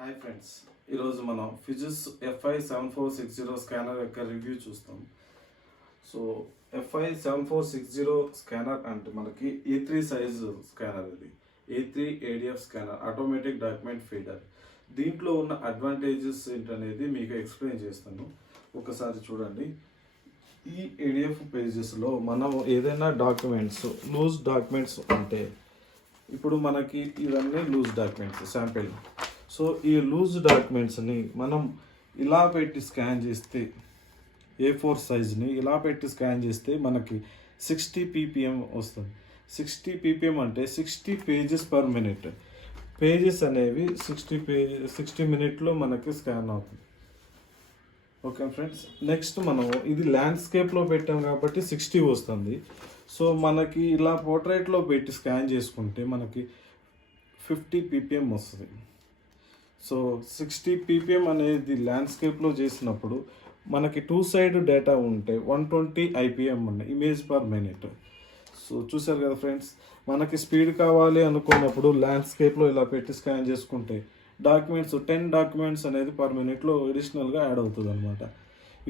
Hi friends, ఈరోజు మనం physics FI7460 scanner యొక్క రివ్యూ చూస్తాం. సో FI7460 స్కానర్ అంటే మనకి A3 సైజు స్కానర్. ఇది A3 ADF scanner, automatic document feeder. దీంట్లో ఉన్న అడ్వాంటేజెస్ ఏంటనేది మీకు ఎక్స్ప్లెయిన్ చేస్తాను. ఒకసారి చూడండి. ఈ ADF పేజెస్లో మనం ఏదైనా డాక్యుమెంట్స్, లూజ్ డాక్యుమెంట్స్ ఉంటే, ఇప్పుడు మనకి ఇవన్నీ లూజ్ డాక్యుమెంట్స్ శాంపిల్. సో ఈ లూజ్ డాక్యుమెంట్స్ని మనం ఇలా పెట్టి స్కాన్ చేస్తే, A4 సైజ్ని ఇలా పెట్టి స్కాన్ చేస్తే మనకి 60 ppm వస్తుంది. 60 ppm అంటే 60 పేజెస్ పర్ మినిట్. పేజెస్ అనేవి 60 మినిట్లో మనకి స్కాన్ అవుతుంది. ఓకే ఫ్రెండ్స్, నెక్స్ట్ మనం ఇది ల్యాండ్స్కేప్లో పెట్టాం కాబట్టి 60 వస్తుంది. సో మనకి ఇలా పోర్ట్రేట్లో పెట్టి స్కాన్ చేసుకుంటే మనకి 50 ppm వస్తుంది. సో 60 ppm అనేది ల్యాండ్స్కేప్లో చేసినప్పుడు మనకి 2 సైడ్ డేటా ఉంటే 120 IPM ఉన్నాయి, ఇమేజ్ పర్ మినిట్. సో చూసారు కదా ఫ్రెండ్స్, మనకి స్పీడ్ కావాలి అనుకున్నప్పుడు ల్యాండ్స్కేప్లో ఇలా పెట్టి స్కాన్ చేసుకుంటే డాక్యుమెంట్స్ 10 డాక్యుమెంట్స్ అనేది పర్ మినిట్లో అడిషనల్గా యాడ్ అవుతుంది అనమాట.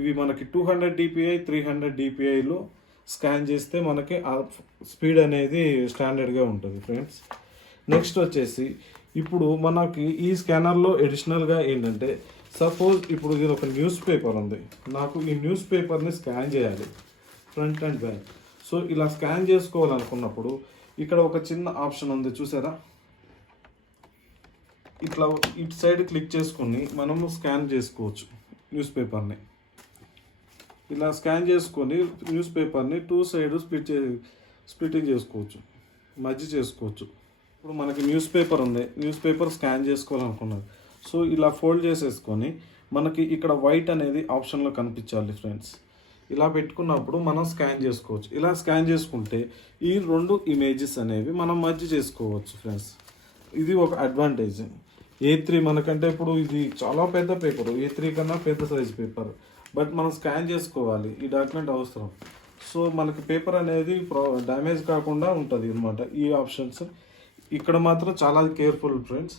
ఇవి మనకి 200 DPI 300 DPIలో స్కాన్ చేస్తే మనకి ఆ స్పీడ్ అనేది స్టాండర్డ్గా ఉంటుంది ఫ్రెండ్స్. నెక్స్ట్ వచ్చేసి ఇప్పుడు మనకి ఈ స్కానర్లో అడిషనల్గా ఏంటంటే, సపోజ్ ఇప్పుడు ఇది ఒక న్యూస్ పేపర్ ఉంది, నాకు ఈ న్యూస్ పేపర్ని స్కాన్ చేయాలి ఫ్రంట్ అండ్ బ్యాక్. సో ఇలా స్కాన్ చేసుకోవాలనుకున్నప్పుడు ఇక్కడ ఒక చిన్న ఆప్షన్ ఉంది చూసారా, ఇట్లా ఇటు సైడ్ క్లిక్ చేసుకుని మనము స్కాన్ చేసుకోవచ్చు న్యూస్ పేపర్ని. ఇలా స్కాన్ చేసుకొని న్యూస్ పేపర్ని 2 సైడ్ స్ప్లిట్టింగ్ చేసుకోవచ్చు, మర్జ్ చేసుకోవచ్చు. ఇప్పుడు మనకి న్యూస్ పేపర్ ఉంది, న్యూస్ పేపర్ స్కాన్ చేసుకోవాలనుకున్నది. సో ఇలా ఫోల్డ్ చేసేసుకొని మనకి ఇక్కడ వైట్ అనేది ఆప్షన్లో కనిపించాలి ఫ్రెండ్స్. ఇలా పెట్టుకున్నప్పుడు మనం స్కాన్ చేసుకోవచ్చు. ఇలా స్కాన్ చేసుకుంటే ఈ 2 ఇమేజెస్ అనేవి మనం మర్జ్ చేసుకోవచ్చు ఫ్రెండ్స్. ఇది ఒక అడ్వాంటేజ్. A3 మనకంటే ఇప్పుడు ఇది చాలా పెద్ద పేపర్, A3 కన్నా పెద్ద సైజ్ పేపర్, బట్ మనం స్కాన్ చేసుకోవాలి, ఈ డాక్యుమెంట్ అవసరం. సో మనకి పేపర్ అనేది డ్యామేజ్ కాకుండా ఉంటుంది అనమాట. ఈ ఆప్షన్స్ ఇక్కడ మాత్రం చాలా కేర్ఫుల్ ఫ్రెండ్స్,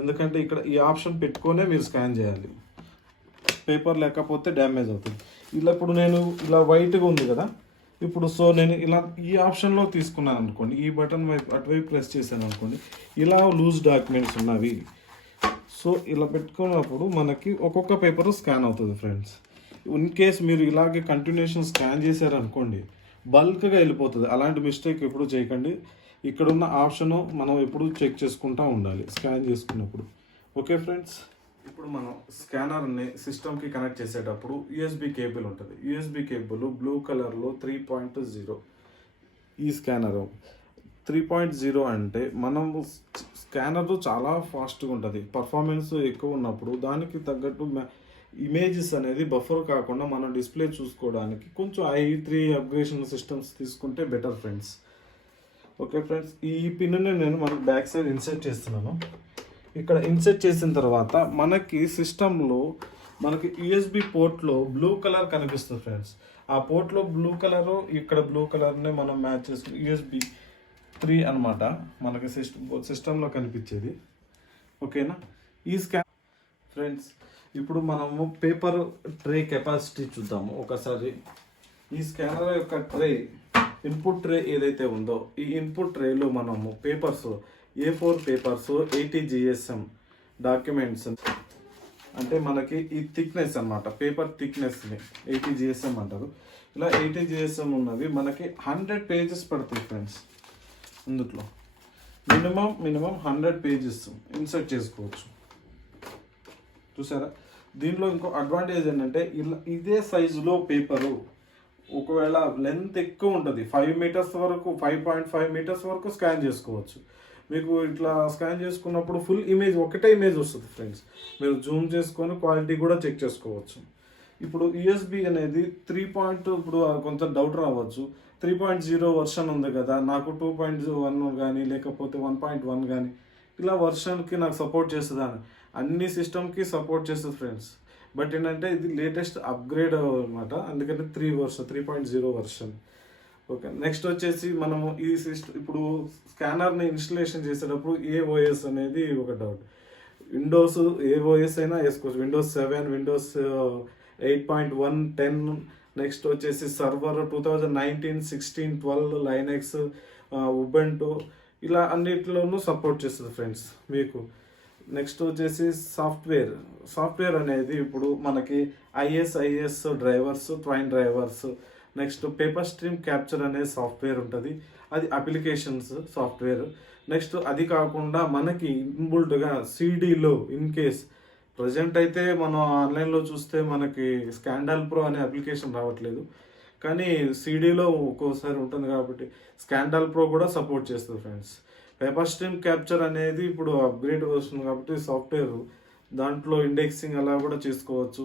ఎందుకంటే ఇక్కడ ఈ ఆప్షన్ పెట్టుకొనే మీరు స్కాన్ చేయాలి, పేపర్ లేకపోతే డ్యామేజ్ అవుతుంది. ఇలా ఇప్పుడు నేను ఇలా వైట్గా ఉంది కదా, ఇప్పుడు సో నేను ఇలా ఈ ఆప్షన్లో తీసుకున్నాను అనుకోండి, ఈ బటన్ అటువైపు ప్రెస్ చేశాను అనుకోండి, ఇలా లూజ్ డాక్యుమెంట్స్ ఉన్నవి. సో ఇలా పెట్టుకున్నప్పుడు మనకి ఒక్కొక్క పేపర్ స్కాన్ అవుతుంది ఫ్రెండ్స్. ఇన్ కేస్ మీరు ఇలాగే కంటిన్యూషన్ స్కాన్ చేశారనుకోండి, బల్క్గా వెళ్ళిపోతుంది. అలాంటి మిస్టేక్ ఎప్పుడు చేయకండి. ఇక్కడున్న ఆప్షను మనం ఎప్పుడు చెక్ చేసుకుంటూ ఉండాలి స్కాన్ చేసుకున్నప్పుడు. ఓకే ఫ్రెండ్స్, ఇప్పుడు మనం స్కానర్ని సిస్టమ్కి కనెక్ట్ చేసేటప్పుడు USB కేబుల్ ఉంటుంది. USB కేబుల్ బ్లూ కలర్లో 3.0. ఈ స్కానర్ 3.0 అంటే మనం స్కానర్ చాలా ఫాస్ట్గా ఉంటుంది, పర్ఫార్మెన్స్ ఎక్కువ ఉన్నప్పుడు దానికి తగ్గట్టు ఇమేజెస్ అనేది బఫర్ కాకుండా మనం డిస్ప్లే చూసుకోవడానికి కొంచెం i3 అప్గ్రేషన్ సిస్టమ్స్ తీసుకుంటే బెటర్ ఫ్రెండ్స్. ఓకే ఫ్రెండ్స్, ఈ పిన్ని నేను మనకి బ్యాక్ సైడ్ ఇన్సర్ట్ చేస్తున్నాను. ఇక్కడ ఇన్సర్ట్ చేసిన తర్వాత మనకి సిస్టంలో మనకి USB పోర్ట్లో బ్లూ కలర్ కనిపిస్తుంది ఫ్రెండ్స్. ఆ పోర్ట్లో బ్లూ కలరు, ఇక్కడ బ్లూ కలర్ని మనం మ్యాచ్ చేసుకుని USB 3 అనమాట మనకి సిస్టంలో కనిపించేది. ఓకేనా, ఈ స్కాన్ ఫ్రెండ్స్. ఇప్పుడు మనము పేపర్ ట్రే కెపాసిటీ చూద్దాము ఒకసారి. ఈ స్కానర్ యొక్క ట్రే, ఇన్పుట్ ట్రే ఏదైతే ఉందో, ఈ ఇన్పుట్ ట్రేలో మనము papers, A4 papers 80 GSM documents అంటే మనకి ఈ థిక్నెస్ అనమాట, పేపర్ థిక్నెస్ని 80 GSM అంటారు. ఇలా 80 GSM ఉన్నవి మనకి 100 పేజెస్ పడుతుంది ఫ్రెండ్స్. ఇందులో మినిమం 100 పేజెస్ ఇన్సర్ట్ చేసుకోవచ్చు. చూసారా, దీంట్లో ఇంకో అడ్వాంటేజ్ ఏంటంటే ఇదే సైజులో పేపరు ఒకవేళ లెంత్ ఎక్కువ ఉంటుంది, 5 మీటర్స్ వరకు, 5.5 మీటర్స్ వరకు స్కాన్ చేసుకోవచ్చు. మీకు ఇట్లా స్కాన్ చేసుకున్నప్పుడు ఫుల్ ఇమేజ్, ఒకటే ఇమేజ్ వస్తుంది ఫ్రెండ్స్. మీరు జూమ్ చేసుకొని క్వాలిటీ కూడా చెక్ చేసుకోవచ్చు. ఇప్పుడు USB అనేది 3. ఇప్పుడు కొంత డౌట్ రావచ్చు, 3.0 వర్షన్ ఉంది కదా, నాకు 2.1 కానీ లేకపోతే 1.1 కానీ ఇలా వర్షన్కి నాకు సపోర్ట్ చేస్తుందా అని. అన్ని సిస్టమ్కి సపోర్ట్ చేస్తుంది ఫ్రెండ్స్, బట్ ఏంటంటే ఇది లేటెస్ట్ అప్గ్రేడ్ అనమాట, అందుకని 3.0 వర్షన్. ఓకే, నెక్స్ట్ వచ్చేసి మనము ఈ సిస్టమ్ ఇప్పుడు స్కానర్ని ఇన్స్టలేషన్ చేసేటప్పుడు ఏ OS అనేది ఒక డౌట్. విండోస్ ఏ ఓఎస్ అయినా వేసుకోవచ్చు. విండోస్ 7, విండోస్ 8.1, 10, నెక్స్ట్ వచ్చేసి సర్వర్ 2019, 16, 12, లైనెక్స్, ఉబెంటూ, ఇలా అన్నిటిలోనూ సపోర్ట్ చేస్తుంది ఫ్రెండ్స్ మీకు. నెక్స్ట్ వచ్చేసి సాఫ్ట్వేర్ అనేది ఇప్పుడు మనకి is drivers, twine drivers, next paper stream capture అనే సాఫ్ట్వేర్ ఉంటుంది, అది అప్లికేషన్స్ సాఫ్ట్వేర్. నెక్స్ట్ అది కాకుండా మనకి ఇన్బుల్ట్గా సిడీలో ఇన్ కేస్ ప్రజెంట్ అయితే మనం ఆన్లైన్లో చూస్తే మనకి స్కాండల్ ప్రో అనే అప్లికేషన్ రావట్లేదు, కానీ సిడీలో ఒక్కోసారి ఉంటుంది కాబట్టి స్కాండల్ ప్రో కూడా సపోర్ట్ చేస్తుంది ఫ్రెండ్స్. పేపర్ స్ట్రీమ్ క్యాప్చర్ అనేది ఇప్పుడు అప్గ్రేడ్ వస్తుంది కాబట్టి సాఫ్ట్వేర్, దాంట్లో ఇండెక్సింగ్ అలా కూడా చేసుకోవచ్చు.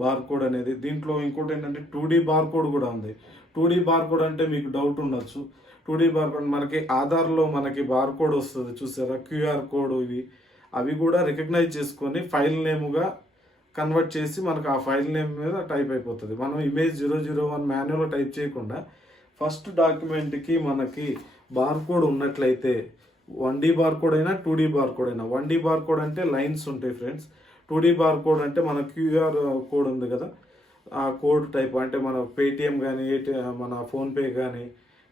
బార్ కోడ్ అనేది దీంట్లో ఇంకోటి ఏంటంటే 2D బార్ కోడ్ కూడా ఉంది. 2D బార్ కోడ్ అంటే మీకు డౌట్ ఉండొచ్చు. 2D బార్ కోడ్ మనకి ఆధార్లో మనకి బార్ కోడ్ వస్తుంది చూసారా, QR కోడ్, అవి కూడా రికగ్నైజ్ చేసుకొని ఫైల్ నేమ్గా కన్వర్ట్ చేసి మనకు ఆ ఫైల్ నేమ్ మీద టైప్ అయిపోతుంది. మనం ఇమేజ్ 001 మాన్యువల్గా టైప్ చేయకుండా ఫస్ట్ డాక్యుమెంట్కి మనకి బార్ కోడ్ ఉన్నట్లయితే 1D బార్ కోడ్ అయినా 2D బార్ కోడ్ అయినా, 1D బార్ కోడ్ అంటే లైన్స్ ఉంటాయి ఫ్రెండ్స్, 2D బార్ కోడ్ అంటే మన QR కోడ్ ఉంది కదా, ఆ కోడ్ టైప్ అంటే మన పేటిఎం కానీ మన ఫోన్పే కానీ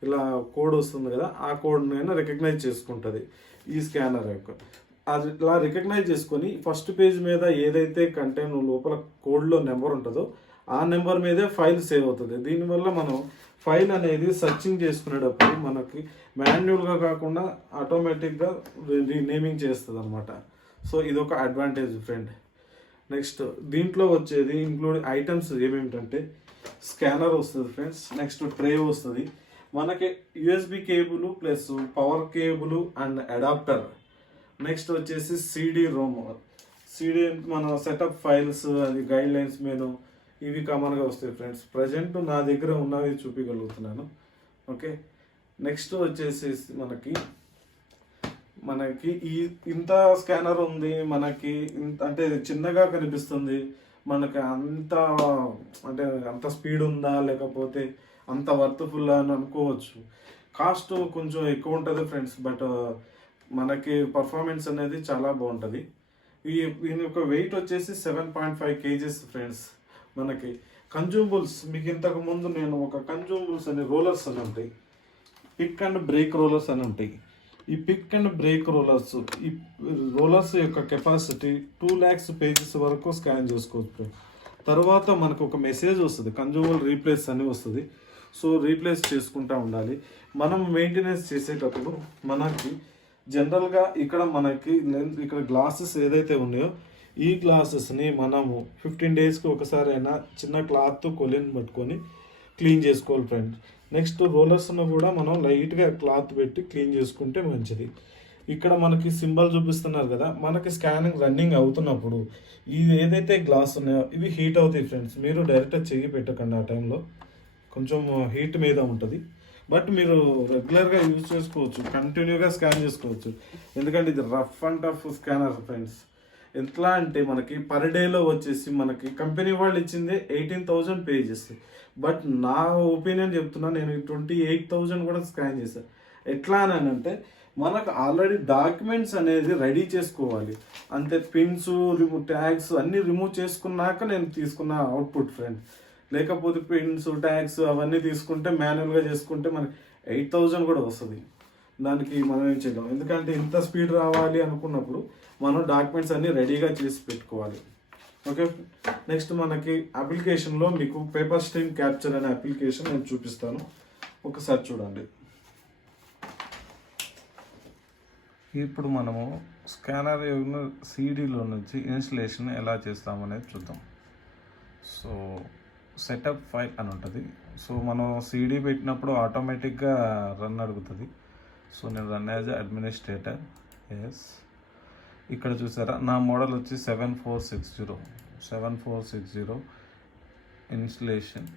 ఇలా కోడ్ వస్తుంది కదా, ఆ కోడ్నైనా రికగ్నైజ్ చేసుకుంటుంది ఈ స్కానర్ యొక్క. అది ఇలా రికగ్నైజ్ చేసుకొని ఫస్ట్ పేజ్ మీద ఏదైతే కంటెంట్ లోపల కోడ్లో నెంబర్ ఉంటుందో ఆ నెంబర్ మీదే ఫైల్ సేవ్ అవుతుంది. దీనివల్ల మనం ఫైల్ అనేది సర్చింగ్ చేసుకునేటప్పుడు మనకి మాన్యువల్గా కాకుండా ఆటోమేటిక్గా నేమింగ్ చేస్తుంది అనమాట. సో ఇదొక అడ్వాంటేజ్ ఫ్రెండ్. నెక్స్ట్ దీంట్లో వచ్చేది ఇంక్లూడ్ ఐటమ్స్ ఏమేమిటంటే స్కానర్ వస్తుంది ఫ్రెండ్స్, నెక్స్ట్ ట్రే వస్తుంది మనకి, USB cable plus power cable and adapter, next వచ్చేసి CD-ROM, మన సెటప్ ఫైల్స్, అది గైడ్ లైన్స్ మెను, ఇవి కామన్గా వస్తాయి ఫ్రెండ్స్. ప్రజెంట్ నా దగ్గర ఉన్నవి చూపించగలుగుతున్నాను. ఓకే, నెక్స్ట్ వచ్చేసి మనకి ఇంత స్కానర్ ఉంది, మనకి అంటే చిన్నగా కనిపిస్తుంది, మనకి అంత స్పీడ్ ఉందా లేకపోతే అంత వర్త్ఫుల్ అని అనుకోవచ్చు. కాస్ట్ కొంచెం ఎక్కువ ఉంటుంది ఫ్రెండ్స్, బట్ మనకి పర్ఫార్మెన్స్ అనేది చాలా బాగుంటుంది. దీని యొక్క వెయిట్ వచ్చేసి 7.5 kgs ఫ్రెండ్స్. మనకి కన్జ్యూమబుల్స్ మీకు ఇంతకు ముందు నేను ఒక కన్జ్యూమబుల్స్ అనే రోలర్స్ అని ఉంటాయి, పిక్ అండ్ బ్రేక్ రోలర్స్ అని ఉంటాయి. ఈ పిక్ అండ్ బ్రేక్ రోలర్స్, ఈ రోలర్స్ యొక్క కెపాసిటీ 2 lakhs pages వరకు స్కాన్ చేసుకోవచ్చు. తర్వాత మనకు ఒక మెసేజ్ వస్తుంది, కన్జ్యూమబుల్ రీప్లేస్ అని వస్తుంది. సో రీప్లేస్ చేసుకుంటూ ఉండాలి. మనం మెయింటెనెన్స్ చేసేటప్పుడు మనకి జనరల్గా ఇక్కడ గ్లాసెస్ ఏదైతే ఉన్నాయో ఈ గ్లాసెస్ని మనము 15 daysకి ఒకసారి అయినా చిన్న క్లాత్ కొలిన్ పట్టుకొని క్లీన్ చేసుకోవాలి ఫ్రెండ్స్. నెక్స్ట్ రోలర్స్ను కూడా మనం లైట్గా క్లాత్ పెట్టి క్లీన్ చేసుకుంటే మంచిది. ఇక్కడ మనకి సింబల్ చూపిస్తున్నారు కదా, మనకి స్కానింగ్ రన్నింగ్ అవుతున్నప్పుడు ఇది ఏదైతే గ్లాస్ ఉన్నాయో ఇవి హీట్ అవుతాయి ఫ్రెండ్స్. మీరు డైరెక్ట్గా చెయ్యి పెట్టకండి, ఆ టైంలో కొంచెం హీట్ మీద ఉంటుంది. బట్ మీరు రెగ్యులర్గా యూజ్ చేసుకోవచ్చు, కంటిన్యూగా స్కాన్ చేసుకోవచ్చు, ఎందుకంటే ఇది rough and tough scanner friends. ఎట్లా అంటే మనకి పర్ డేలో వచ్చేసి మనకి కంపెనీ వాళ్ళు ఇచ్చింది 18,000 pages, బట్ నా ఒపీనియన్ చెప్తున్నా, నేను 28,000 కూడా స్కాన్ చేశాను. ఎట్లా అని అంటే మనకు ఆల్రెడీ డాక్యుమెంట్స్ అనేది రెడీ చేసుకోవాలి, అంతే పిన్స్, ట్యాగ్స్ అన్నీ రిమూవ్ చేసుకున్నాక నేను తీసుకున్న అవుట్పుట్ ఫ్రెండ్. లేకపోతే పిన్స్, ట్యాగ్స్ అవన్నీ తీసుకుంటే మాన్యువల్గా చేసుకుంటే మనకి 8,000 కూడా వస్తుంది. దానికి మనం ఏం చేయలేం, ఎందుకంటే ఇంత స్పీడ్ రావాలి అనుకున్నప్పుడు మనం డాక్యుమెంట్స్ అన్నీ రెడీగా చేసి పెట్టుకోవాలి. ఓకే, నెక్స్ట్ మనకి అప్లికేషన్లో మీకు పేపర్ స్ట్రీమ్ క్యాప్చర్ అనే అప్లికేషన్ నేను చూపిస్తాను, ఒకసారి చూడండి. ఇప్పుడు మనము స్కానర్ సిడీలో నుంచి ఇన్స్టలేషన్ ఎలా చేస్తామనేది చూద్దాం. సో సెటప్ ఫైల్ అని ఉంటుంది. సో మనం CD పెట్టినప్పుడు ఆటోమేటిక్గా రన్ అడుగుతుంది. సో నేను రన్ యాజ్ అడ్మినిస్ట్రేటర్. ఎస్, ఇక్కడ చూసారా నా మోడల్ వచ్చి 7460 installation.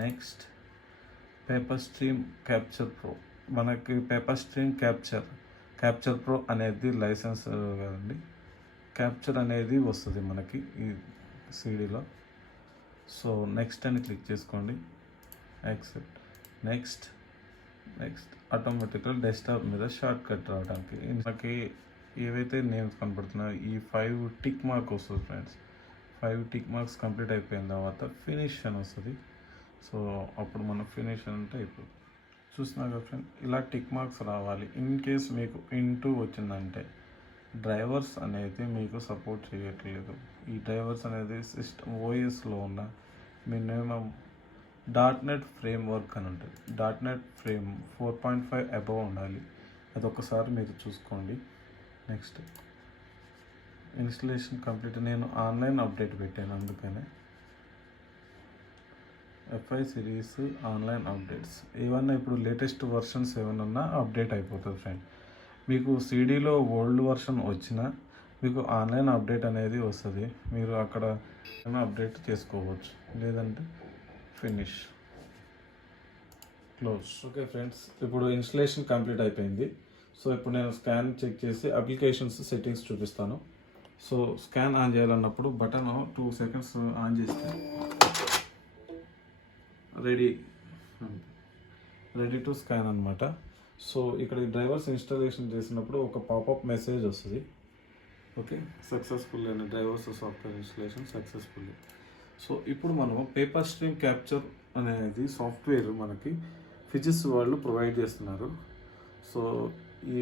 Next paper stream capture pro, మనకి పేపర్ స్ట్రీమ్ క్యాప్చర్ ప్రో అనేది లైసెన్స్ కదండి. క్యాప్చర్ అనేది వస్తుంది మనకి ఈ సిడీలో. సో నెక్స్ట్ అని క్లిక్ చేసుకోండి, యాక్సెప్ట్. నెక్స్ట్ ఆటోమేటిక్గా డెస్క్టాప్ మీద షార్ట్ కట్ రావడానికి మనకి ఏవైతే నేమ్స్ కనపడుతున్నాయో ఈ 5 టిక్ మార్క్ వస్తుంది ఫ్రెండ్స్. 5 టిక్ మార్క్స్ కంప్లీట్ అయిపోయిన తర్వాత ఫినిష్ అని వస్తుంది. సో అప్పుడు మనం ఫినిష్ అంటే అయిపోతుంది. చూస్తున్నా కదా ఫ్రెండ్, ఇలా టిక్ మార్క్స్ రావాలి. ఇన్ కేస్ మీకు ఇంటూ వచ్చిందంటే డ్రైవర్స్ అనేది మీకు సపోర్ట్ చేయట్లేదు. ఈ డ్రైవర్స్ అనేది సిస్టమ్ ఓఎస్లో ఉన్న మినిమం .NET ఫ్రేమ్వర్క్ అని ఉంటుంది. .NET ఫ్రేమ్ 4.5 అబవ్ ఉండాలి. అది ఒకసారి మీరు చూసుకోండి. Next installation complete. నేను ఆన్లైన్ అప్డేట్ పెట్టాను, అందుకనే FI సిరీస్ ఆన్లైన్ అప్డేట్స్ ఏమన్నా ఇప్పుడు లేటెస్ట్ వర్షన్స్ ఏమైనా ఉన్నా అప్డేట్ అయిపోతుంది ఫ్రెండ్. మీకు సిడీలో ఓల్డ్ వర్షన్ వచ్చినా మీకు ఆన్లైన్ అప్డేట్ అనేది వస్తుంది. మీరు అక్కడ అప్డేట్ చేసుకోవచ్చు, లేదంటే ఫినిష్ క్లోజ్. ఓకే ఫ్రెండ్స్, ఇప్పుడు ఇన్స్టలేషన్ కంప్లీట్ అయిపోయింది. సో ఇప్పుడు నేను స్కాన్ చెక్ చేసి అప్లికేషన్స్ సెట్టింగ్స్ చూపిస్తాను. సో స్కాన్ ఆన్ చేయాలన్నప్పుడు బటన్ 2 సెకండ్స్ ఆన్ చేస్తే రెడీ టు స్కాన్ అనమాట. సో ఇక్కడ డ్రైవర్స్ ఇన్స్టాలేషన్ చేసినప్పుడు ఒక పాపప్ మెసేజ్ వస్తుంది. ఓకే, సక్సెస్ఫుల్ అయిన drivers software installation successfully. So ఇప్పుడు మనం పేపర్ స్ట్రీమ్ క్యాప్చర్ అనేది సాఫ్ట్వేర్ మనకి ఫిజిక్స్ వాళ్ళు ప్రొవైడ్ చేస్తున్నారు. సో ఈ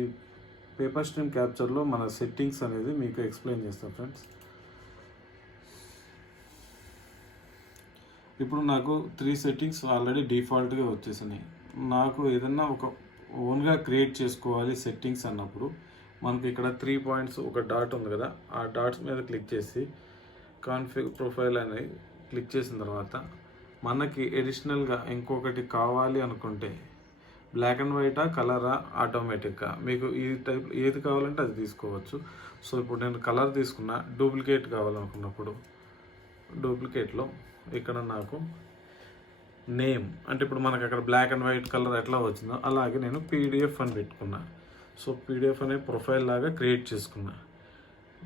పేపర్ స్ట్రీమ్ క్యాప్చర్లో మన సెట్టింగ్స్ అనేది మీకు ఎక్స్ప్లెయిన్ చేస్తాను ఫ్రెండ్స్. ఇప్పుడు నాకు 3 సెట్టింగ్స్ ఆల్రెడీ డిఫాల్ట్గా వచ్చేసినాయి. నాకు ఏదన్నా ఒక ఓన్గా క్రియేట్ చేసుకోవాలి సెట్టింగ్స్ అన్నప్పుడు మనకి ఇక్కడ 3 పాయింట్స్ ఒక డాట్ ఉంది కదా, ఆ డాట్స్ మీద క్లిక్ చేసి కాన్ఫిగ్ ప్రొఫైల్ అని క్లిక్ చేసిన తర్వాత మనకి ఎడిషనల్గా ఇంకొకటి కావాలి అనుకుంటే బ్లాక్ అండ్ వైటా, కలరా, ఆటోమేటిక్గా మీకు ఈ టైప్ ఏది కావాలంటే అది తీసుకోవచ్చు. సో ఇప్పుడు నేను కలర్ తీసుకున్నా. డూప్లికేట్ కావాలనుకున్నప్పుడు డూప్లికేట్లో ఇక్కడ నాకు నేమ్ అంటే ఇప్పుడు మనకు అక్కడ బ్లాక్ అండ్ వైట్ కలర్ ఎట్లా వచ్చిందో అలాగే నేను PDF అని పెట్టుకున్నా. సో PDF అనే ప్రొఫైల్ లాగా క్రియేట్ చేసుకున్నా.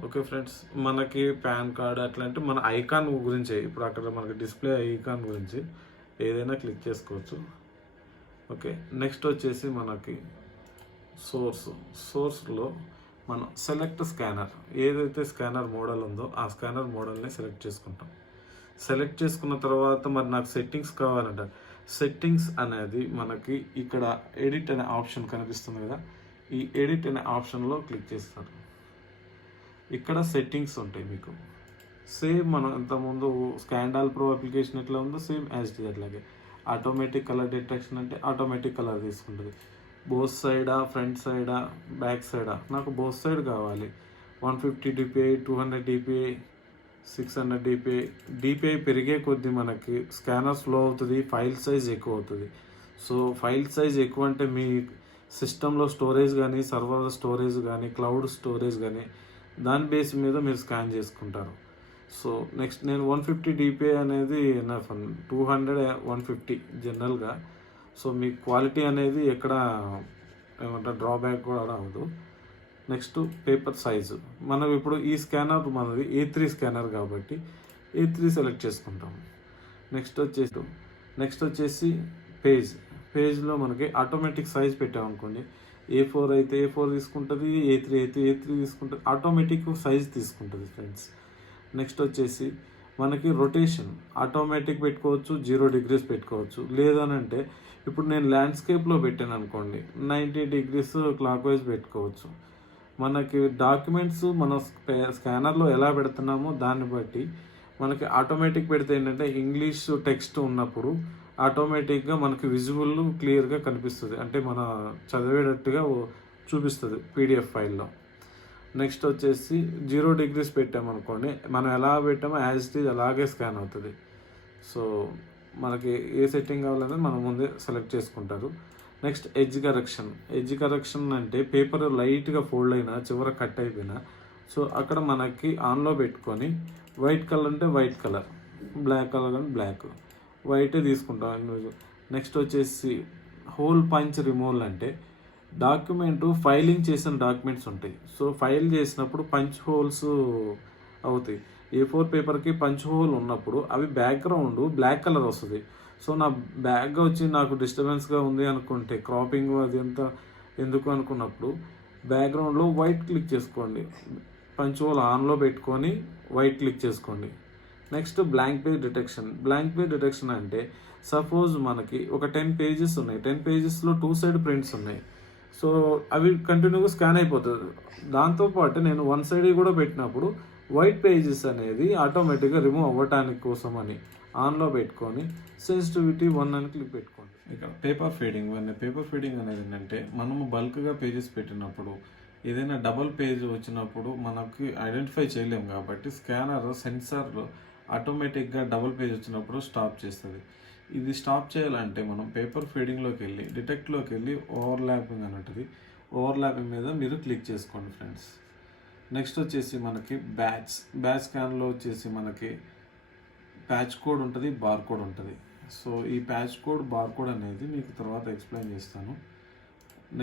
ఓకే ఫ్రెండ్స్, మనకి పాన్ కార్డ్ అట్లాంటి మన ఐకాన్ గురించి ఇప్పుడు అక్కడ మనకి డిస్ప్లే ఐకాన్ గురించి ఏదైనా క్లిక్ చేసుకోవచ్చు. ఓకే, నెక్స్ట్ వచ్చేసి మనకి సోర్స్లో మనం సెలెక్ట్ స్కానర్, ఏదైతే స్కానర్ మోడల్ ఉందో ఆ స్కానర్ మోడల్ని సెలెక్ట్ చేసుకుంటాం. సెలెక్ట్ చేసుకున్న తర్వాత మరి నాకు సెట్టింగ్స్ కావాలంట. సెట్టింగ్స్ అనేది మనకి ఇక్కడ ఎడిట్ అనే ఆప్షన్ కనిపిస్తుంది కదా, ఈ ఎడిట్ అనే ఆప్షన్లో క్లిక్ చేస్తారు. ఇక్కడ సెట్టింగ్స్ ఉంటాయి మీకు సేమ్ మనం ఇంతకుముందు స్కాండాల్ ప్రో అప్లికేషన్ ఎట్లా ఉందో సేమ్ యాజ్ ఇట్ అట్లాగే. ఆటోమేటిక్ కలర్ డిటెక్షన్ అంటే ఆటోమేటిక్ కలర్ తీసుకుంటుంది. బోత్ సైడా, ఫ్రంట్ సైడా, బ్యాక్ సైడా, నాకు బోత్ సైడ్ కావాలి. 150 DPI, 200 DPI, 600 DPI. DPI పెరిగే కొద్దీ మనకి స్కానర్ స్లో అవుతుంది, ఫైల్ సైజ్ ఎక్కువ అవుతుంది. సో ఫైల్ సైజ్ ఎక్కువ అంటే మీ సిస్టంలో స్టోరేజ్ కానీ, సర్వర్ స్టోరేజ్ కానీ, క్లౌడ్ స్టోరేజ్ కానీ దాని బేస్ మీద మీరు స్కాన్ చేసుకుంటారు. సో నెక్స్ట్ నేను 150 DPI అనేది ఎనఫ్, 200, 150 జనరల్గా. సో మీ క్వాలిటీ అనేది ఎక్కడ ఏమంటారు డ్రాబ్యాక్ కూడా రావద్దు. నెక్స్ట్ పేపర్ సైజు, మనం ఇప్పుడు ఈ స్కానర్ మనది A3 స్కానర్ కాబట్టి A3 సెలెక్ట్ చేసుకుంటాము. నెక్స్ట్ వచ్చేసి పేజ్లో మనకి ఆటోమేటిక్ సైజ్ పెట్టామనుకోండి, A4 అయితే A4 తీసుకుంటుంది, A3 అయితే A3 తీసుకుంటుంది, ఆటోమేటిక్ సైజ్ తీసుకుంటుంది ఫ్రెండ్స్. నెక్స్ట్ వచ్చేసి మనకి రొటేషన్ ఆటోమేటిక్ పెట్టుకోవచ్చు, 0 degrees పెట్టుకోవచ్చు. లేదనంటే ఇప్పుడు నేను ల్యాండ్స్కేప్లో పెట్టాను అనుకోండి, 90 degrees క్లాక్ వైజ్ పెట్టుకోవచ్చు. మనకి డాక్యుమెంట్స్ మనం స్కానర్లో ఎలా పెడుతున్నామో దాన్ని బట్టి మనకి ఆటోమేటిక్ పెడితే ఏంటంటే ఇంగ్లీష్ టెక్స్ట్ ఉన్నప్పుడు ఆటోమేటిక్గా మనకి విజువల్ క్లియర్గా కనిపిస్తుంది, అంటే మన చదివేటట్టుగా చూపిస్తుంది PDF ఫైల్లో. నెక్స్ట్ వచ్చేసి 0 degrees పెట్టామనుకోండి, మనం ఎలా పెట్టామో యాజ్ ఇట్ ఈజ్ అలాగే స్కాన్ అవుతుంది. సో మనకి ఏ సెట్టింగ్ కావాలనేది మనం ముందే సెలెక్ట్ చేసుకుంటారు. నెక్స్ట్ ఎడ్జ్ కరెక్షన్ అంటే పేపర్ లైట్గా ఫోల్డ్ అయినా చివర కట్ అయిపోయినా సో అక్కడ మనకి ఆన్లో పెట్టుకొని వైట్ కలర్ అంటే వైట్ కలర్, బ్లాక్ కలర్ అంటే బ్లాక్, వైటే తీసుకుంటాం. నెక్స్ట్ వచ్చేసి హోల్ పంచ్ రిమూవల్ అంటే ఫైలింగ్ చేసిన డాక్యుమెంట్స్ ఉంటాయి. సో ఫైల్ చేసినప్పుడు పంచ్ హోల్స్ అవుతాయి. A4 పేపర్కి పంచ్ హోల్ ఉన్నప్పుడు అవి బ్యాక్గ్రౌండ్ బ్లాక్ కలర్ వస్తుంది. సో నా బ్యాగ్ వచ్చి నాకు డిస్టర్బెన్స్గా ఉంది అనుకుంటే క్రాపింగ్ అది ఎంత ఎందుకు అనుకున్నప్పుడు బ్యాక్గ్రౌండ్లో వైట్ క్లిక్ చేసుకోండి. పంచ్ హోల్ ఆన్లో పెట్టుకొని వైట్ క్లిక్ చేసుకోండి. Next blank page detection. Blank page detection అంటే సపోజ్ మనకి ఒక 10 పేజెస్ ఉన్నాయి, 10 పేజెస్లో 2 సైడ్ ప్రింట్స్ ఉన్నాయి. సో అవి కంటిన్యూగా స్కాన్ అయిపోతుంది. దాంతోపాటు నేను 1 సైడ్ కూడా పెట్టినప్పుడు వైట్ పేజెస్ అనేది ఆటోమేటిక్గా రిమూవ్ అవ్వటానికి కోసం అని ఆన్లో పెట్టుకొని సెన్సిటివిటీ 1 అని క్లిక్ పెట్టుకోండి. ఇక్కడ పేపర్ ఫీడింగ్ పేపర్ ఫీడింగ్ అనేది ఏంటంటే మనము బల్క్గా పేజెస్ పెట్టినప్పుడు ఏదైనా డబల్ పేజ్ వచ్చినప్పుడు మనకి ఐడెంటిఫై చేయలేము కాబట్టి స్కానర్ సెన్సార్లో ఆటోమేటిక్గా డబుల్ పేజ్ వచ్చినప్పుడు స్టాప్ చేస్తుంది. ఇది స్టాప్ చేయాలంటే మనం పేపర్ ఫీడింగ్లోకి వెళ్ళి డిటెక్ట్లోకి వెళ్ళి ఓవర్లాపింగ్ అని ఉంటుంది. ఓవర్లాపింగ్ మీద మీరు క్లిక్ చేసుకోండి ఫ్రెండ్స్. నెక్స్ట్ వచ్చేసి మనకి బ్యాచ్ స్కాన్లో వచ్చేసి మనకి ప్యాచ్ కోడ్ ఉంటుంది, బార్ కోడ్ ఉంటుంది. సో ఈ ప్యాచ్ కోడ్ బార్ కోడ్ అనేది మీకు తర్వాత ఎక్స్ప్లెయిన్ చేస్తాను.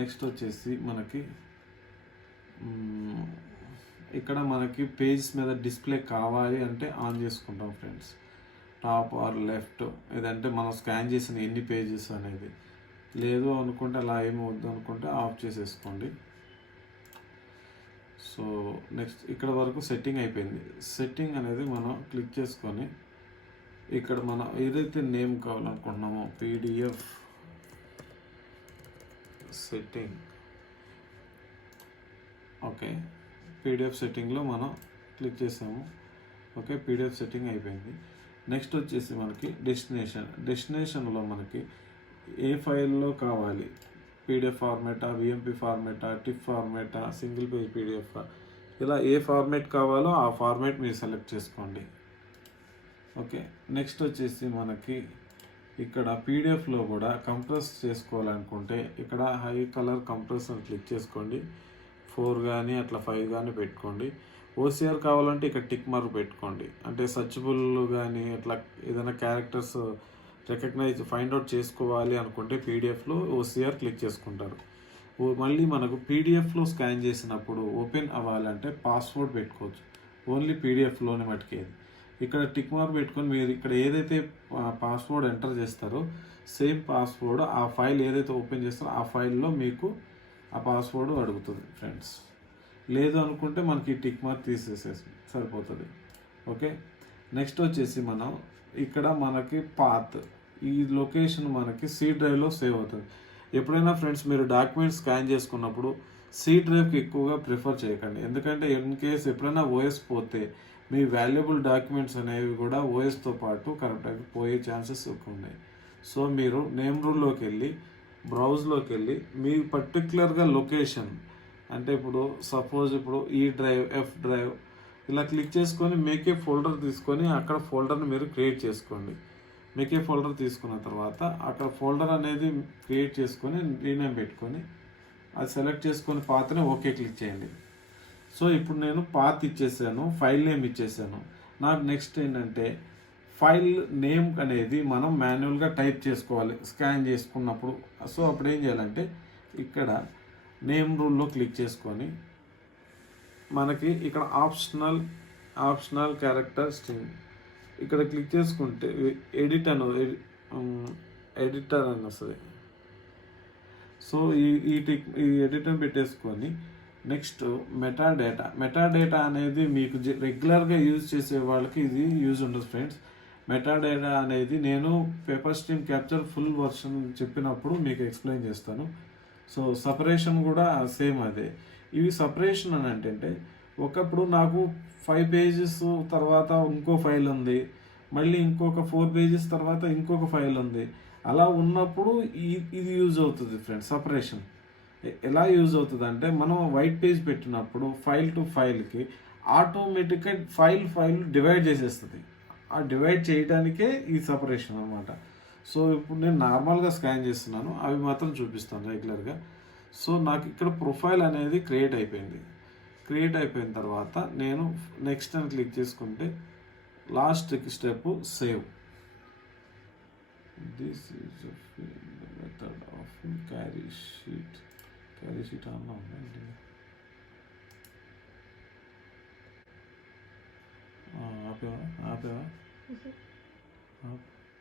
నెక్స్ట్ వచ్చేసి మనకి ఇక్కడ మనకి పేజ్ మీద డిస్ప్లే కావాలి అంటే ఆన్ చేసుకుంటాం ఫ్రెండ్స్. టాప్ ఆర్ లెఫ్ట్ ఏదంటే మనం స్కాన్ చేసిన ఎన్ని పేజెస్ అనేది. లేదు అనుకుంటే అలా ఏమవుద్దు అనుకుంటే ఆఫ్ చేసేసుకోండి. సో నెక్స్ట్ ఇక్కడ వరకు సెట్టింగ్ అయిపోయింది. సెట్టింగ్ అనేది మనం క్లిక్ చేసుకొని ఇక్కడ మనం ఏదైతే నేమ్ కావాలనుకుంటున్నామో PDF సెట్టింగ్, ఓకే PDF సెట్టింగ్లో మనం క్లిక్ చేసాము. ఓకే PDF సెట్టింగ్ అయిపోయింది. నెక్స్ట్ వచ్చేసి మనకి డెస్టినేషన్లో మనకి ఏ ఫైల్లో కావాలి, PDF ఫార్మేటా, VMP ఫార్మేటా, TIFF ఫార్మేటా, సింగిల్ పేజ్ PDF, ఇలా ఏ ఫార్మేట్ కావాలో ఆ ఫార్మేట్ మీరు సెలెక్ట్ చేసుకోండి. ఓకే నెక్స్ట్ వచ్చేసి మనకి ఇక్కడ PDFలో కూడా కంప్రెస్ చేసుకోవాలనుకుంటే ఇక్కడ హై కలర్ కంప్రెస్ అని క్లిక్ చేసుకోండి. 4 కానీ అట్లా 5 కానీ పెట్టుకోండి. OCR కావాలంటే ఇక్కడ టిక్ మార్క్ పెట్టుకోండి. అంటే సర్చబుల్ కానీ అట్లా ఏదైనా క్యారెక్టర్స్ ఫైండ్ అవుట్ చేసుకోవాలి అనుకుంటే PDFలో OCR క్లిక్ చేసుకుంటారు. మళ్ళీ మనకు PDFలో స్కాన్ చేసినప్పుడు ఓపెన్ అవ్వాలంటే పాస్వర్డ్ పెట్టుకోవచ్చు. ఓన్లీ PDFలోనే మటుకేది. ఇక్కడ టిక్ మార్క్ పెట్టుకొని మీరు ఇక్కడ ఏదైతే పాస్వర్డ్ ఎంటర్ చేస్తారో సేమ్ పాస్వర్డ్ ఆ ఫైల్ ఏదైతే ఓపెన్ చేస్తారో ఆ ఫైల్లో మీకు ఆ పాస్వర్డ్ అడుగుతుంది ఫ్రెండ్స్. లేదు అనుకుంటే మనకి టిక్ మార్క్ తీసేసేసి సరిపోతుంది. ఓకే నెక్స్ట్ వచ్చేసి మనం ఇక్కడ మనకి పాత్, ఈ లొకేషన్ మనకి C డ్రైవ్లో సేవ్ అవుతుంది. ఎప్పుడైనా ఫ్రెండ్స్ మీరు డాక్యుమెంట్స్ స్కాన్ చేసుకున్నప్పుడు C డ్రైవ్కి ఎక్కువగా ప్రిఫర్ చేయకండి. ఎందుకంటే ఇన్ కేస్ ఎప్పుడైనా OS పోతే మీ వాల్యుబుల్ డాక్యుమెంట్స్ అనేవి కూడా OSతో పాటు కరెక్ట్గా పోయే ఛాన్సెస్ ఎక్కువ ఉన్నాయి. సో మీరు నేమ్ రూల్లోకి వెళ్ళి బ్రౌజ్లోకి వెళ్ళి మీ పర్టికులర్గా లొకేషన్ అంటే ఇప్పుడు సపోజ్ ఇప్పుడు E డ్రైవ్, F డ్రైవ్ ఇలా క్లిక్ చేసుకొని మేకే ఫోల్డర్ తీసుకొని అక్కడ ఫోల్డర్ని మీరు క్రియేట్ చేసుకోండి. మేకే ఫోల్డర్ తీసుకున్న తర్వాత అక్కడ ఫోల్డర్ అనేది క్రియేట్ చేసుకొని రీనేమ్ పెట్టుకొని అది సెలెక్ట్ చేసుకొని పాతనే ఓకే క్లిక్ చేయండి. సో ఇప్పుడు నేను పాత్ ఇచ్చేసాను, ఫైల్ నేమ్ ఇచ్చేసాను. నాకు నెక్స్ట్ ఏంటంటే ఫైల్ నేమ్ అనేది మనం మాన్యువల్గా టైప్ చేసుకోవాలి స్కాన్ చేసుకున్నప్పుడు. సో అప్పుడు ఏం చేయాలంటే ఇక్కడ నేమ్ రూల్లో క్లిక్ చేసుకొని మనకి ఇక్కడ ఆప్షనల్ క్యారెక్టర్ స్ట్రింగ్ ఇక్కడ క్లిక్ చేసుకుంటే ఎడిటర్ అని వస్తుంది. సో ఈ ఎడిటర్ పెట్టేసుకొని నెక్స్ట్ మెటాడేటా అనేది మీకు రెగ్యులర్గా యూజ్ చేసే వాళ్ళకి ఇది యూజ్ ఉండదు ఫ్రెండ్స్. మెటాడేటా అనేది నేను paper stream capture full version చెప్పినప్పుడు మీకు ఎక్స్ప్లెయిన్ చేస్తాను. సో సపరేషన్ కూడా సేమ్ అదే. ఇవి సపరేషన్ అని అంటే ఒకప్పుడు నాకు 5 పేజెస్ తర్వాత ఇంకో ఫైల్ ఉంది, మళ్ళీ ఇంకొక 4 పేజెస్ తర్వాత ఇంకొక ఫైల్ ఉంది. అలా ఉన్నప్పుడు ఇది యూజ్ అవుతుంది ఫ్రెండ్స్. సపరేషన్ ఎలా యూజ్ అవుతుంది అంటే మనం వైట్ పేజ్ పెట్టినప్పుడు ఫైల్ టు ఫైల్కి ఆటోమేటిక్గా ఫైల్ డివైడ్ చేసేస్తుంది. ఆ డివైడ్ చేయడానికే ఈ సపరేషన్ అనమాట. సో ఇప్పుడు నేను నార్మల్గా స్కాన్ చేస్తున్నాను, అవి మాత్రం చూపిస్తాను రెగ్యులర్గా. సో నాకు ఇక్కడ ప్రొఫైల్ అనేది క్రియేట్ అయిపోయింది. క్రియేట్ అయిపోయిన తర్వాత నేను నెక్స్ట్ అని క్లిక్ చేసుకుంటే last step save. This is method of carry sheet on ఉందండి. ఆపేవా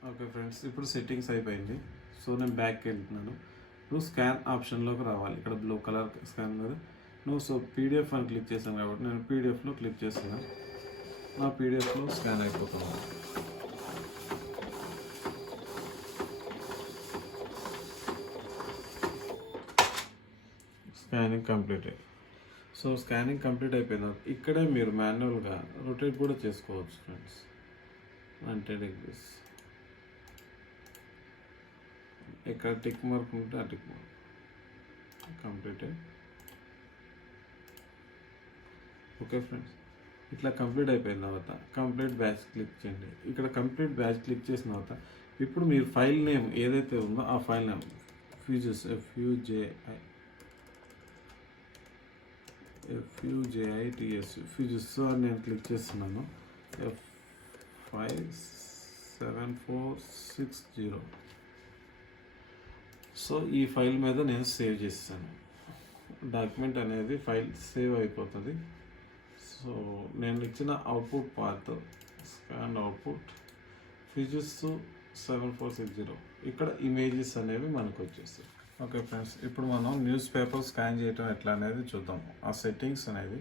ఓకే ఫ్రెండ్స్, ఇప్పుడు సెట్టింగ్స్ అయిపోయింది. సో నేను బ్యాక్కి వెళ్తున్నాను. ఇప్పుడు స్కాన్ ఆప్షన్లోకి రావాలి. ఇక్కడ బ్లూ కలర్ స్కాన్ కదా, సో పీడిఎఫ్ అని క్లిక్ చేశాను కాబట్టి నేను పీడిఎఫ్లో క్లిక్ చేస్తాను. నా పీడిఎఫ్లో స్కాన్ అయిపోతుంది. Scanning complete. So scanning complete అయిపోయింది. ఇక్కడే మీరు మాన్యువల్గా రొటేట్ కూడా చేసుకోవచ్చు ఫ్రెండ్స్. 90 degrees. ఇక్కడ టిక్ మార్క్ ఉంటే ఆ tick mark completed. Okay friends, ఇట్లా కంప్లీట్ అయిపోయిన తర్వాత కంప్లీట్ బ్యాచ్ క్లిక్ చేయండి. ఇక్కడ కంప్లీట్ బ్యాచ్ క్లిక్ చేసిన తర్వాత ఇప్పుడు మీరు ఫైల్ నేమ్ ఏదైతే ఉందో ఆ file name fuses FUJITS fuses అని నేను క్లిక్ చేస్తున్నాను. F57460. సో ఈ ఫైల్ మీద నేను సేవ్ చేస్తాను. డాక్యుమెంట్ అనేది ఫైల్ సేవ్ అయిపోతుంది. సో నేను ఇచ్చిన output path scan output fuses 7460. ఇక్కడ ఇమేజెస్ అనేవి మనకు వచ్చేస్తాయి. ఓకే ఫ్రెండ్స్, ఇప్పుడు మనం న్యూస్ పేపర్ స్కాన్ చేయటం ఎట్లా అనేది చూద్దాము. ఆ సెట్టింగ్స్ అనేది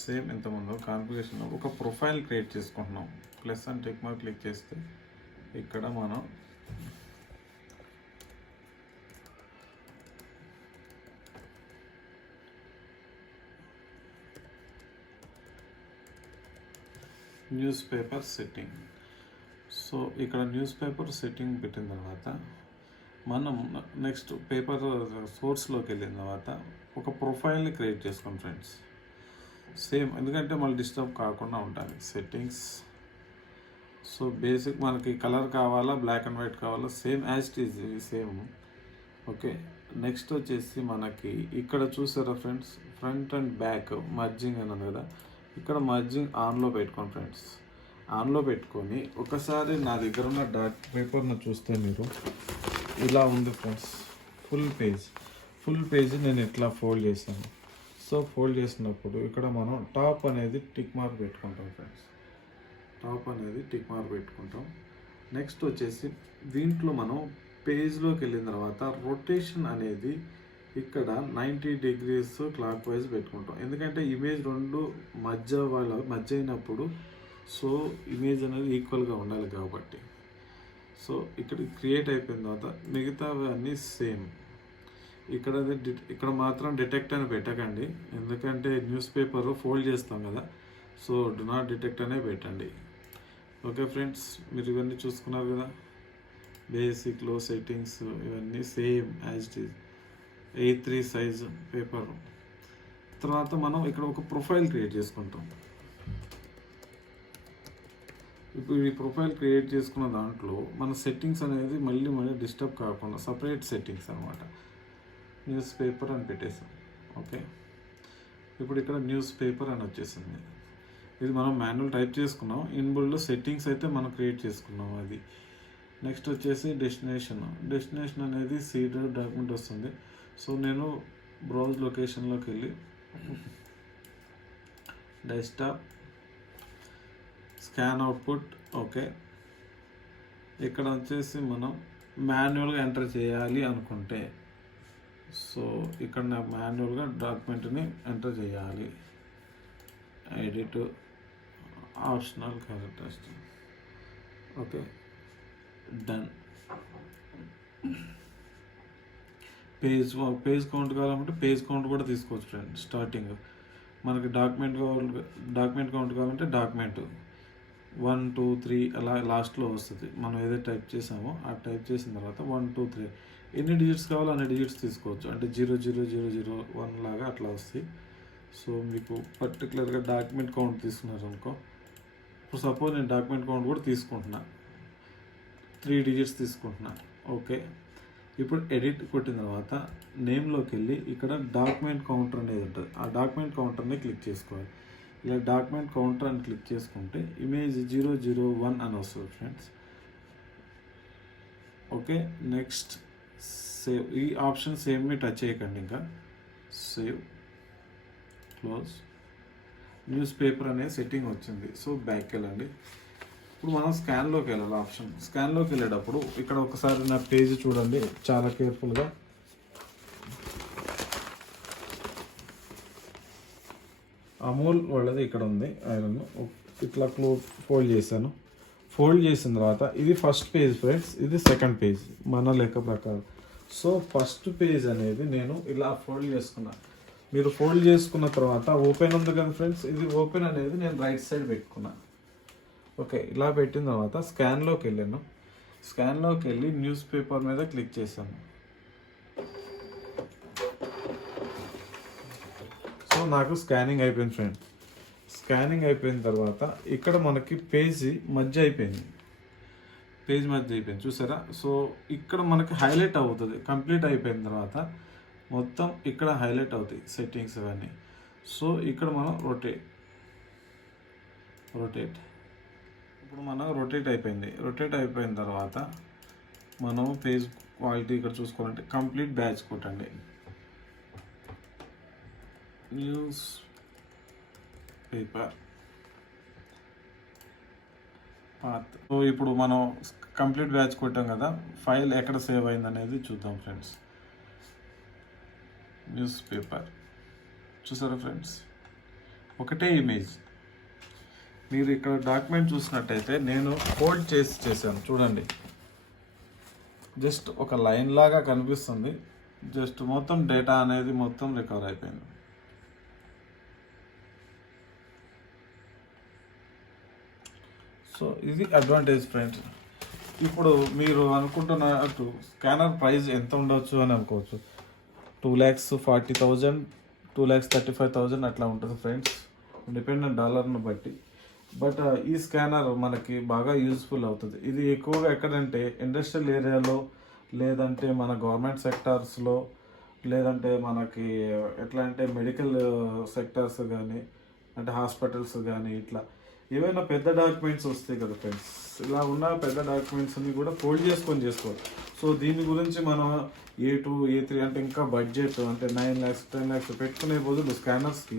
సేమ్ ఇంతకుముందు కాన్ఫిగరేషన్లో ఒక ప్రొఫైల్ క్రియేట్ చేసుకుంటున్నాం. ప్లస్ అని టిక్ మార్క్ క్లిక్ చేస్తే ఇక్కడ మనం న్యూస్ పేపర్ సెట్టింగ్. సో ఇక్కడ న్యూస్ పేపర్ సెట్టింగ్ పెట్టిన తర్వాత మనం నెక్స్ట్ పేపర్ సోర్స్లోకి వెళ్ళిన తర్వాత ఒక ప్రొఫైల్ని క్రియేట్ చేసుకోండి ఫ్రెండ్స్. సేమ్ ఎందుకంటే మళ్ళీ డిస్టర్బ్ కాకుండా ఉంటాయి సెట్టింగ్స్. సో బేసిక్ మనకి కలర్ కావాలా, బ్లాక్ అండ్ వైట్ కావాలా, same as it is same. Okay, next వచ్చేసి మనకి ఇక్కడ చూసారా friends, front and back merging అన్నది కదా. ఇక్కడ మర్జింగ్ ఆన్లో పెట్టుకోండి ఫ్రెండ్స్. ఆన్లో పెట్టుకొని ఒకసారి నా దగ్గర ఉన్న డాట్ పేపర్ను చూస్తే మీరు ఇలా ఉంది ఫ్రెండ్స్. ఫుల్ పేజ్ నేను ఇట్లా ఫోల్డ్ చేశాను. సో ఫోల్డ్ చేసినప్పుడు ఇక్కడ మనం టాప్ అనేది టిక్ మార్క్ పెట్టుకుంటాం ఫ్రెండ్స్. టాప్ అనేది టిక్ మార్క్ పెట్టుకుంటాం. నెక్స్ట్ వచ్చేసి దీంట్లో మనం పేజ్లోకి వెళ్ళిన తర్వాత రొటేషన్ అనేది ఇక్కడ 90 degrees క్లాక్ వైజ్ పెట్టుకుంటాం. ఎందుకంటే ఇమేజ్ రెండు మధ్య అయినప్పుడు సో ఇమేజ్ అనేది ఈక్వల్గా ఉండాలి కాబట్టి. సో ఇక్కడ క్రియేట్ అయిపోయిన తర్వాత మిగతావి అన్నీ సేమ్. ఇక్కడ మాత్రం డిటెక్ట్ అని పెట్టకండి, ఎందుకంటే న్యూస్ పేపర్ ఫోల్డ్ చేస్తాం కదా. సో డు నాట్ డిటెక్ట్ అనే పెట్టండి. ఓకే ఫ్రెండ్స్, మీరు ఇవన్నీ చూసుకున్నారు కదా. బేసిక్లో సెట్టింగ్స్ ఇవన్నీ same as it is. A3 size paper. తర్వాత మనం ఇక్కడ ఒక ప్రొఫైల్ క్రియేట్ చేసుకుంటాం. ఇప్పుడు ఈ ప్రొఫైల్ క్రియేట్ చేసుకున్న దాంట్లో మన సెట్టింగ్స్ అనేది మళ్ళీ డిస్టర్బ్ కాకుండా సపరేట్ సెట్టింగ్స్ అనమాట. న్యూస్ పేపర్ అని పెట్టేసాం. ఓకే, ఇప్పుడు ఇక్కడ న్యూస్ పేపర్ అని వచ్చేసింది. ఇది మనం మాన్యువల్ టైప్ చేసుకున్నాం. ఇన్బుల్డ్ సెట్టింగ్స్ అయితే మనం క్రియేట్ చేసుకున్నాం అది. నెక్స్ట్ వచ్చేసి డెస్టినేషన్ అనేది సీడెడ్ డాక్యుమెంట్ వస్తుంది. సో నేను బ్రౌజ్ లొకేషన్లోకి వెళ్ళి డెస్క్టాప్ స్కాన్ అవుట్పుట్. ఓకే, ఇక్కడ వచ్చేసి మనం మాన్యువల్గా ఎంటర్ చేయాలి అనుకుంటే సో ఇక్కడ నాకు మాన్యువల్గా డాక్యుమెంట్ని ఎంటర్ చేయాలి. Edit optional characters. Okay, done. Page count కావాలంటే పేజ్ కౌంట్ కూడా తీసుకోవచ్చు ఫ్రెండ్. స్టార్టింగ్ మనకి డాక్యుమెంట్ కౌంట్ కావాలంటే డాక్యుమెంట్ 1 2 3 అలా లాస్ట్లో వస్తుంది. మనం ఏదైతే టైప్ చేసామో ఆ టైప్ చేసిన తర్వాత 1 2 3 ఎన్ని డిజిట్స్ కావాలో అన్ని డిజిట్స్ తీసుకోవచ్చు. అంటే 00001 లాగా అట్లా వస్తాయి. సో మీకు పర్టికులర్గా డాక్యుమెంట్ కౌంట్ తీసుకున్నారు అనుకో. ఇప్పుడు సపోజ్ నేను డాక్యుమెంట్ కౌంట్ కూడా తీసుకుంటున్నా, 3 digits తీసుకుంటున్నా. ఓకే, ఇప్పుడు ఎడిట్ కొట్టిన తర్వాత నేమ్లోకి వెళ్ళి ఇక్కడ డాక్యుమెంట్ కౌంటర్ అనేది ఉంటుంది. ఆ డాక్యుమెంట్ కౌంటర్ని క్లిక్ చేసుకోవాలి. ఇలా డాక్యుమెంట్ కౌంటర్ అని క్లిక్ చేసుకుంటే ఇమేజ్ 001 అని వస్తుంది ఫ్రెండ్స్. Okay, next save. ఈ ఆప్షన్ సేమ్ని టచ్ చేయకండి, ఇంకా సేవ్ క్లోజ్. న్యూస్ పేపర్ అనే సెట్టింగ్ వచ్చింది. సో బ్యాక్ వెళ్ళండి. ఇప్పుడు మనం స్కాన్లోకి వెళ్ళాలి. ఆప్షన్ స్కాన్లోకి వెళ్ళేటప్పుడు ఇక్కడ ఒకసారి నా పేజ్ చూడండి చాలా కేర్ఫుల్గా. అమూల్ వాళ్ళది ఇక్కడ ఉంది ఐరన్. ఇట్లా ఫోల్డ్ చేశాను. ఫోల్డ్ చేసిన తర్వాత ఇది ఫస్ట్ పేజ్ ఫ్రెండ్స్, ఇది సెకండ్ పేజ్ మన లెక్క ప్రకారం. సో ఫస్ట్ పేజ్ అనేది నేను ఇలా ఫోల్డ్ చేసుకున్నా. మీరు ఫోల్డ్ చేసుకున్న తర్వాత ఓపెన్ ఉంది కదా ఫ్రెండ్స్, ఇది ఓపెన్ అనేది నేను రైట్ సైడ్ పెట్టుకున్నా. ఓకే, ఇలా పెట్టిన తర్వాత స్కాన్లోకి వెళ్ళాను. స్కాన్లోకి వెళ్ళి న్యూస్ పేపర్ మీద క్లిక్ చేశాను. సో నాకు స్కానింగ్ అయిపోయింది ఫ్రెండ్. స్కానింగ్ అయిపోయిన తర్వాత ఇక్కడ మనకి పేజీ మధ్య అయిపోయింది, పేజ్ మధ్య అయిపోయింది చూసారా. సో ఇక్కడ మనకి హైలైట్ అవుతుంది. కంప్లీట్ అయిపోయిన తర్వాత మొత్తం ఇక్కడ హైలైట్ అవుతాయి సెట్టింగ్స్ అవన్నీ. సో ఇక్కడ మనం రొటేట్ ఇప్పుడు మనం రొటేట్ అయిపోయింది. రొటేట్ అయిపోయిన తర్వాత మనం పేజ్ క్వాలిటీ ఇక్కడ చూసుకోవాలంటే కంప్లీట్ బ్యాచ్ కొట్టండి. News paper path. సో ఇప్పుడు మనం కంప్లీట్ బ్యాచ్ కొట్టాం కదా, ఫైల్ ఎక్కడ సేవ్ అయింది అనేది చూద్దాం ఫ్రెండ్స్. న్యూస్ పేపర్ చూసారా ఫ్రెండ్స్, ఒకటే ఇమేజ్. మీరు ఇక్కడ డాక్యుమెంట్ చూసినట్టయితే నేను ఫోల్డ్ చేశాను చూడండి. జస్ట్ ఒక లైన్ లాగా కనిపిస్తుంది, జస్ట్ మొత్తం డేటా అనేది మొత్తం రికవర్ అయిపోయింది. సో ఇది అడ్వాంటేజ్ ఫ్రెండ్స్. ఇప్పుడు మీరు అనుకుంటున్నట్టు స్కానర్ ప్రైస్ ఎంత ఉండొచ్చు అని అనుకోవచ్చు. 2,40,000, 2,35,000 అట్లా ఉంటుంది ఫ్రెండ్స్, డిపెండ్ ఆన్ డాలర్ను బట్టి. బట్ ఈ స్కానర్ మనకి బాగా యూజ్ఫుల్ అవుతుంది. ఇది ఎక్కువగా ఎక్కడంటే ఇండస్ట్రియల్ ఏరియాలో, లేదంటే మన గవర్నమెంట్ సెక్టార్స్లో, లేదంటే మనకి ఎట్లా అంటే మెడికల్ సెక్టార్స్ కానీ, అంటే హాస్పిటల్స్ కానీ, ఇట్లా ఏవైనా పెద్ద డాక్యుమెంట్స్ వస్తాయి కదా ఫ్రెండ్స్, ఇలా ఉన్న పెద్ద డాక్యుమెంట్స్ అన్ని కూడా ఫోల్డ్ చేసుకోవచ్చు. సో దీని గురించి మనం A2, A3 అంటే ఇంకా బడ్జెట్ అంటే 9 lakhs 10 lakhs పెట్టుకునే బదులు స్కానర్స్కి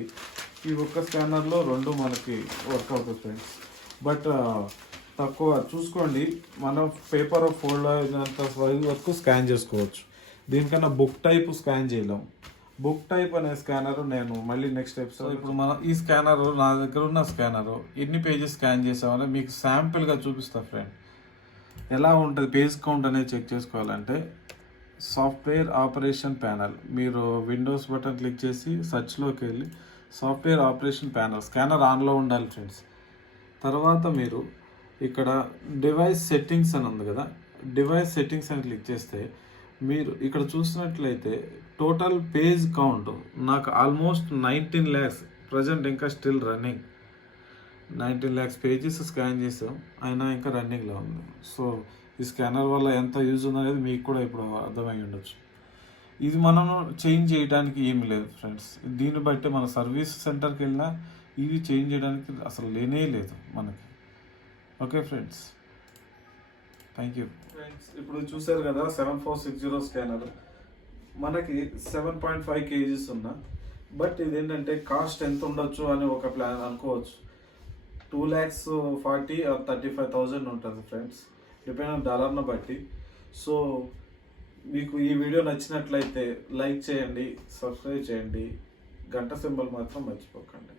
ఈ ఒక్క స్కానర్లో 2 మనకి వర్క్ అవుతుంది ఫ్రెండ్స్. బట్ తక్కువ చూసుకోండి, మనం పేపర్ ఫోల్డ్ అయినంత వరకు స్కాన్ చేసుకోవచ్చు. దీనికన్నా బుక్ టైప్ స్కాన్ చేయలేం. బుక్ టైప్ అనే స్కానర్ నేను మళ్ళీ నెక్స్ట్ ఎపిసోడ్. ఇప్పుడు మనం ఈ స్కానర్, నా దగ్గర ఉన్న స్కానర్ ఎన్ని పేజెస్ స్కాన్ చేసామని మీకు శాంపిల్గా చూపిస్తా ఫ్రెండ్. ఎలా ఉంటుంది పేజ్ కౌంట్ అనేది చెక్ చేసుకోవాలంటే సాఫ్ట్వేర్ ఆపరేషన్ ప్యానల్, మీరు విండోస్ బటన్ క్లిక్ చేసి సర్చ్లోకి వెళ్ళి సాఫ్ట్వేర్ ఆపరేషన్ ప్యానల్, స్కానర్ ఆన్లో ఉండాలి ఫ్రెండ్స్. తర్వాత మీరు ఇక్కడ డివైస్ సెట్టింగ్స్ అని ఉంది కదా, డివైస్ సెట్టింగ్స్ అని క్లిక్ చేస్తే మీరు ఇక్కడ చూసినట్లయితే టోటల్ పేజ్ కౌంట్ నాకు ఆల్మోస్ట్ 19 lakhs ప్రజెంట్, ఇంకా still running. 19 lakhs pages scan చేసాం, అయినా ఇంకా రన్నింగ్లో ఉంది. సో ఈ స్కానర్ వల్ల ఎంత యూజ్ ఉందనేది మీకు కూడా ఇప్పుడు అర్థమై ఉండొచ్చు. ఇది మనం చేంజ్ చేయడానికి ఏమి లేదు ఫ్రెండ్స్. దీన్ని బట్టి మన సర్వీస్ సెంటర్కి వెళ్ళినా ఇది చేంజ్ చేయడానికి అసలు లేనే లేదు మనకి. Okay friends, thank you friends. ఇప్పుడు చూసారు కదా 7460 స్కానర్ మనకి 7.5 kgs ఉన్నా. బట్ ఇదేంటంటే కాస్ట్ ఎంత ఉండొచ్చు అని ఒక ప్లాన్ అనుకోవచ్చు. 2,40,000 or 35,000 ఉంటుంది ఫ్రెండ్స్, డిపెండ్ ఆన్ డాలర్ను బట్టి. సో మీకు ఈ వీడియో నచ్చినట్లయితే లైక్ చేయండి, సబ్స్క్రైబ్ చేయండి, గంట సింబల్ మాత్రం మర్చిపోకండి.